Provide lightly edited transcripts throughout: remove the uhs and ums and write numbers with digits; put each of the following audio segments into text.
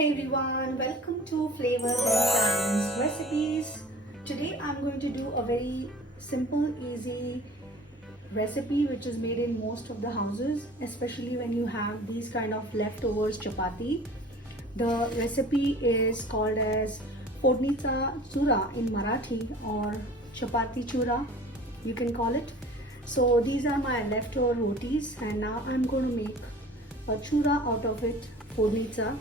Hey everyone, welcome to Flavors and Science Recipes. Today I'm going to do a very simple, easy recipe which is made in most of the houses, especially when you have these kind of leftovers chapati. The recipe is called as Phodnicha Chura in Marathi, or Chapati Chura you can call it. So these are my leftover rotis, and now I'm going to make a chura out of it, Phodnicha,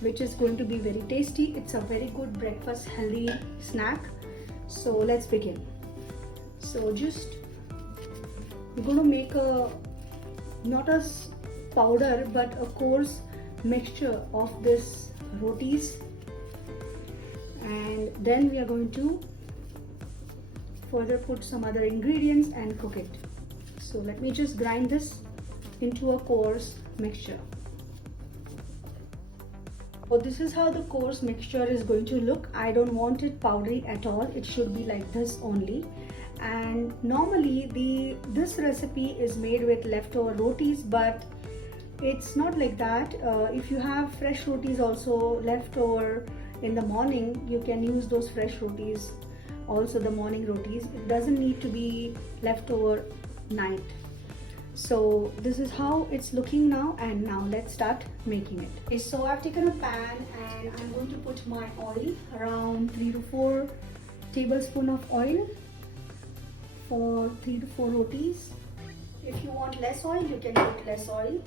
which is going to be very tasty. It's a very good breakfast healthy snack. So let's begin. So we're going to make not a powder but a coarse mixture of this rotis, and then we are going to further put some other ingredients and cook it. So let me just grind this into a coarse mixture. So this is how the coarse mixture is going to look. I don't want it powdery at all. It should be like this only. And normally this recipe is made with leftover rotis, but it's not like that. If you have fresh rotis also leftover in the morning, you can use those fresh rotis, also the morning rotis. It doesn't need to be leftover night. So this is how it's looking now, and now let's start making it. Okay, so I've taken a pan and I'm going to put my oil, around 3 to 4 tablespoons of oil for 3 to 4 rotis. If you want less oil, you can put less oil.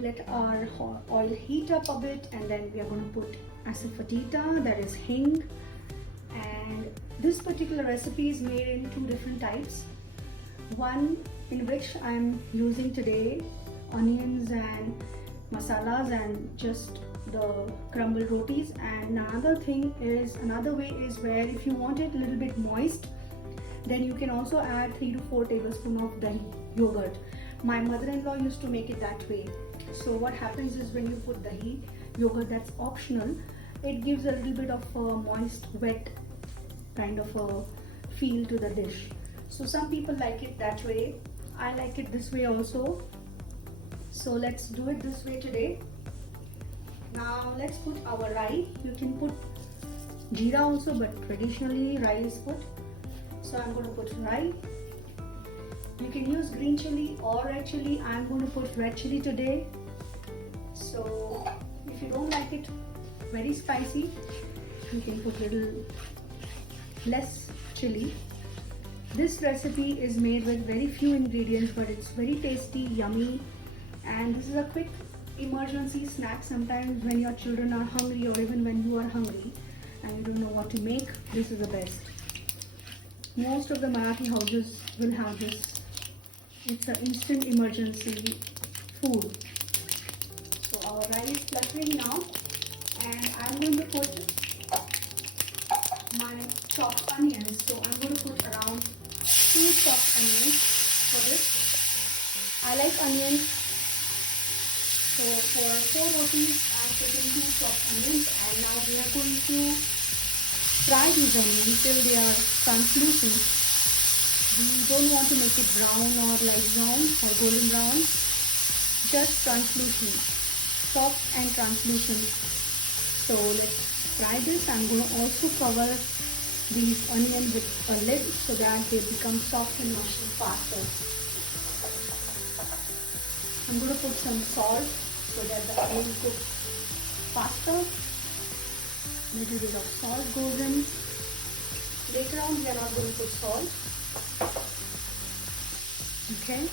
Let our oil heat up a bit, and then we are going to put asafoetida, that is hing. And this particular recipe is made in two different types. One in which I'm using today onions and masalas and just the crumbled rotis, and another way is where if you want it a little bit moist, then you can also add 3 to 4 tablespoons of dahi yogurt. My mother-in-law used to make it that way. So what happens is when you put dahi yogurt, that's optional, it gives a little bit of a moist, wet kind of a feel to the dish. So some people like it that way. I like it this way also. So let's do it this way today. Now let's put our rye. You can put jeera also, but traditionally rye is put. So I'm going to put rye. You can use green chili or red chili. I'm going to put red chili today. So if you don't like it very spicy, you can put little less chili. This recipe is made with very few ingredients, but it's very tasty, yummy, and this is a quick emergency snack. Sometimes when your children are hungry, or even when you are hungry and you don't know what to make, this is the best. Most of the Marathi houses will have this. It's an instant emergency food. So our rice is fluttering now, and I'm going to put my chopped onions. So I'm going to put around 2 chopped onions for this. I like onions. So for 4 rotis, I'm putting 2 chopped onions, and now we are going to fry these onions till they are translucent. We don't want to make it brown or light brown or golden brown, just translucent, soft and translucent. So let's fry this. I'm going to also cover these onions with a lid so that they become soft and mushy faster. I'm going to put some salt so that the onion cooks faster. Little bit of salt goes in. Later on we are not going to put salt. Okay,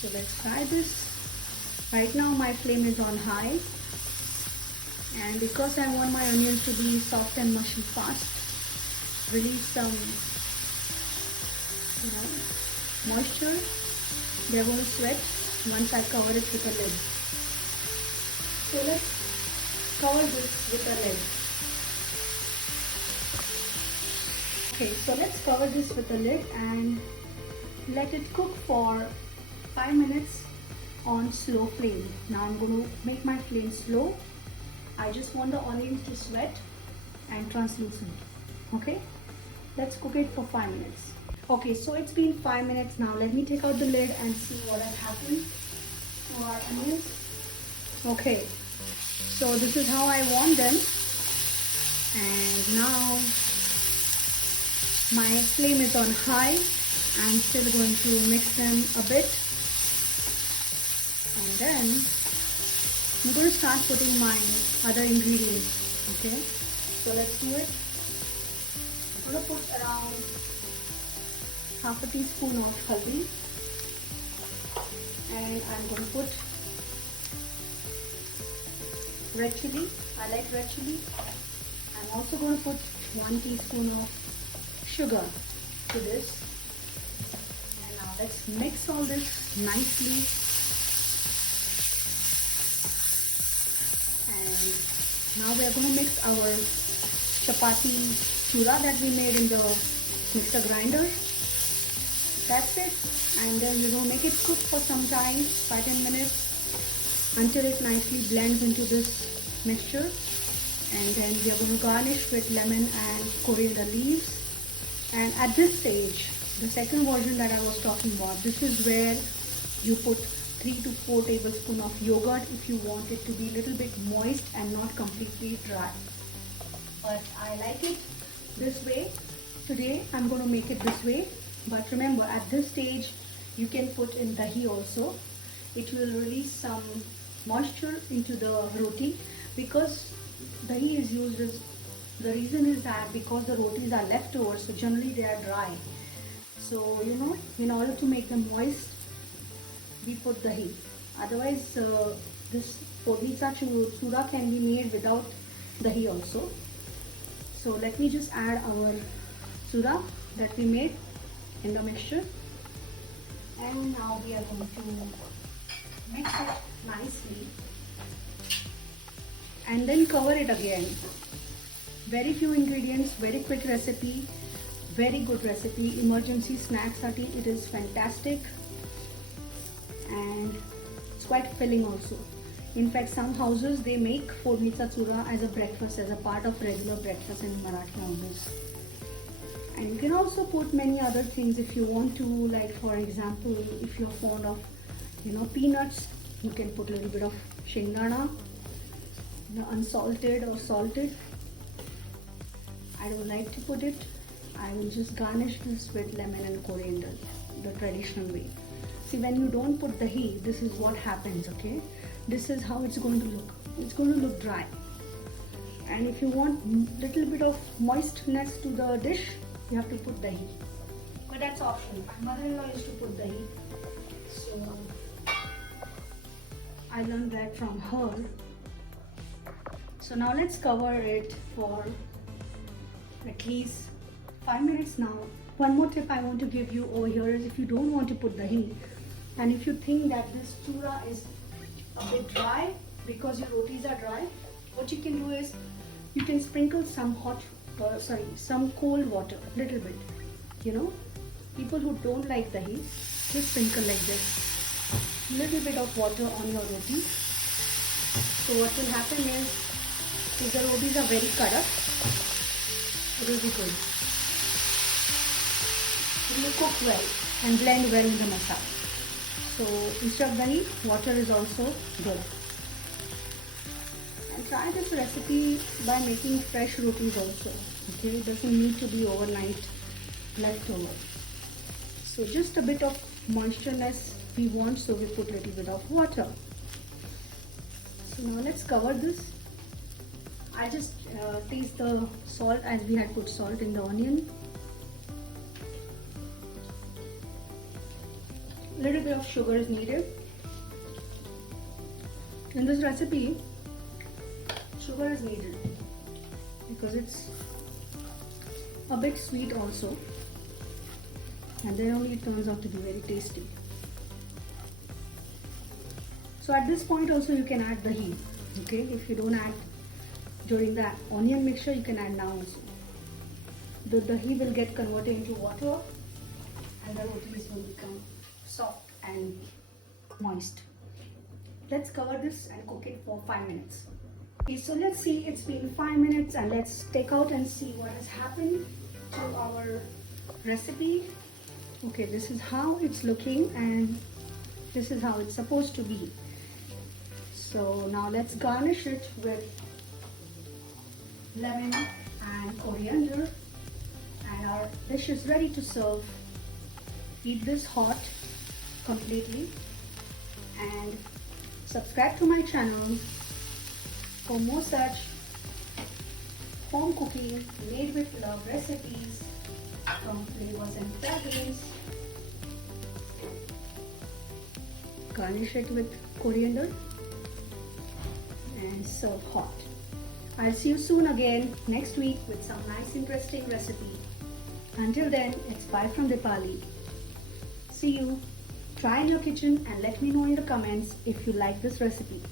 so let's fry this. Right now my flame is on high, and because I want my onions to be soft and mushy fast, release some moisture. They're going to sweat once I cover it with a lid. So let's cover this with a lid. Okay, so let's cover this with a lid and let it cook for 5 minutes on slow flame. Now I'm going to make my flame slow. I just want the onions to sweat and translucent. Okay, let's cook it for 5 minutes. Okay, so it's been 5 minutes now. Let me take out the lid and see what has happened to our onions. Okay, So this is how I want them. And now my flame is on high. I'm still going to mix them a bit. And then I'm going to start putting my other ingredients. Okay, so let's do it. I'm going to put around half a teaspoon of haldi, and I'm going to put red chili. I like red chili. I'm also going to put 1 teaspoon of sugar to this. And now let's mix all this nicely. And now we are going to mix our chapati chura that we made in the mixer grinder. That's it. And then we're going to make it cook for some time, 5-10 minutes, until it nicely blends into this mixture. And then we are going to garnish with lemon and coriander leaves. And at this stage, the second version that I was talking about, this is where you put 3 to 4 tablespoons of yogurt if you want it to be a little bit moist and not completely dry. But I like it this way. Today I'm going to make it this way. But remember, at this stage you can put in dahi also. It will release some moisture into the roti, because dahi is used as, the reason is that because the rotis are leftovers, so generally they are dry. So in order to make them moist, we put dahi. Otherwise this Phodnicha Chura can be made without dahi also. So let me just add our chura that we made in the mixture. And now we are going to mix it nicely and then cover it again. Very few ingredients, very quick recipe, very good recipe. Emergency snack sati, it is fantastic and it's quite filling also. In fact, some houses they make Phodnicha Chura as a breakfast, as a part of regular breakfast in Marathi houses. And you can also put many other things if you want to, like for example, if you're fond of peanuts, you can put a little bit of shengdana, unsalted or salted. I don't like to put it. I will just garnish this with lemon and coriander, the traditional way. See, when you don't put dahi, this is what happens, okay? This is how it's going to look. It's going to look dry. And if you want little bit of moistness to the dish, you have to put dahi. But that's optional. My mother-in-law used to put dahi. So I learned that from her. So now let's cover it for at least 5 minutes now. One more tip I want to give you over here is, if you don't want to put dahi, and if you think that this chura is a bit dry because your rotis are dry, what you can do is you can sprinkle some some cold water, little bit. People who don't like dahi, just sprinkle like this, little bit of water on your roti. So what will happen is, if the rotis are very cut up, it will be good. It will cook well and blend well in the masala. So instead of dahi, water is also good. And try this recipe by making fresh rotis also. Okay, it doesn't need to be overnight leftover. So just a bit of moistureness we want, so we put a little bit of water. So now let's cover this. I just taste the salt, as we had put salt in the onion. Little bit of sugar is needed. In this recipe, sugar is needed because it's a bit sweet also, and then only it turns out to be very tasty. So at this point also you can add dahi. Okay, if you don't add during the onion mixture, you can add now also. The dahi will get converted into water and the rotis will become soft and moist. Let's cover this and cook it for 5 minutes. Okay, so let's see, it's been 5 minutes and let's take out and see what has happened to our recipe. Okay, this is how it's looking and this is how it's supposed to be. So now let's garnish it with lemon and coriander, and our dish is ready to serve. Eat this hot completely, and subscribe to my channel for more such home cooking made with love recipes from Flavours and Flavours. Garnish it with coriander and serve hot. I'll see you soon again next week with some nice interesting recipe. Until then, it's bye from Deepali. See you. Try in your kitchen and let me know in the comments if you like this recipe.